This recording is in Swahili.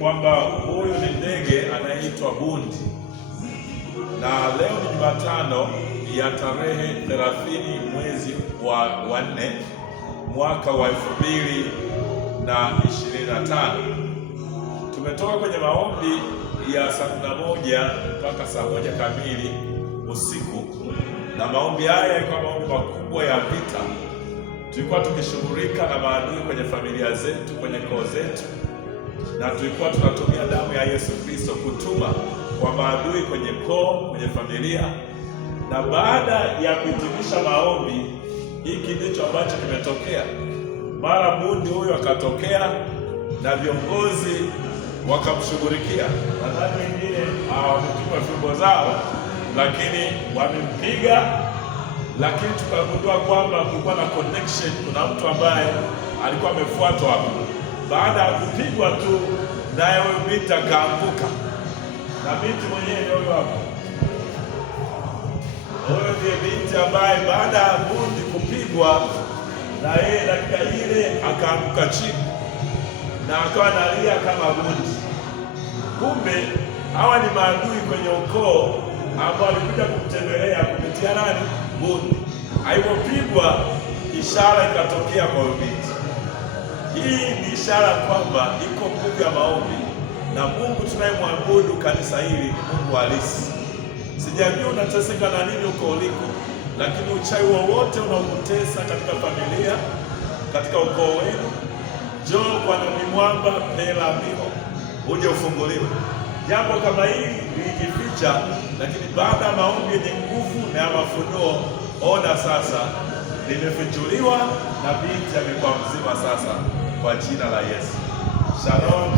kwamba huyu ni ndege anayeitwa bundi, na leo ni Jumatano ya tarehe 30 mwezi wa 4 mwaka wa 2025. Tumetoka kwenye maombi ya saa 11 mpaka saa 1 kamili usiku, na maombi haya yalikuwa maombi makubwa ya vita. Tulikuwa tukishughulika na maadui kwenye familia zetu, kwenye koo zetu, na tulikuwa tunatumia damu ya Yesu Kristo kutuma kwa maadui kwenye koo, kwenye familia. Na baada ya kuhitimisha maombi, hiki ndicho ambacho kimetokea. Mara bundi huyo akatokea na viongozi wakamshughulikia. Nadhani wengine hawamepigwa fimbo zao, lakini wamempiga. Lakini tukagundua kwamba kulikuwa na connection. Kuna mtu ambaye alikuwa amefuatwa hapo. Baada ya kupigwa tu, naye huyo binti akaanguka, na binti mwenyewe ndio huyo hapo. Huyo ndiye binti ambaye baada ya bundi kupigwa, na yeye dakika ile akaanguka chini na akawa analia kama bundi. Kumbe hawa ni maadui kwenye ukoo ambao walikuja kumtembelea kupitia nani? Bundi. Alipopigwa, ishara ikatokea kwa binti. Hii ni ishara kwamba iko nguvu ya maombi, na Mungu tunayemwabudu kanisa hili ni Mungu halisi. Sijajua unateseka na nini uko uliko, lakini uchawi wowote unaokutesa katika familia, katika ukoo wenu, njoo kwa Nabii Mwamba Peramiho uje ufunguliwe. Jambo kama hili lilijificha, lakini baada ya maombi yenye nguvu na ya mafunuo, ona sasa limefichuliwa na binti amekuwa mzima sasa, kwa jina la Yesu. Shalom.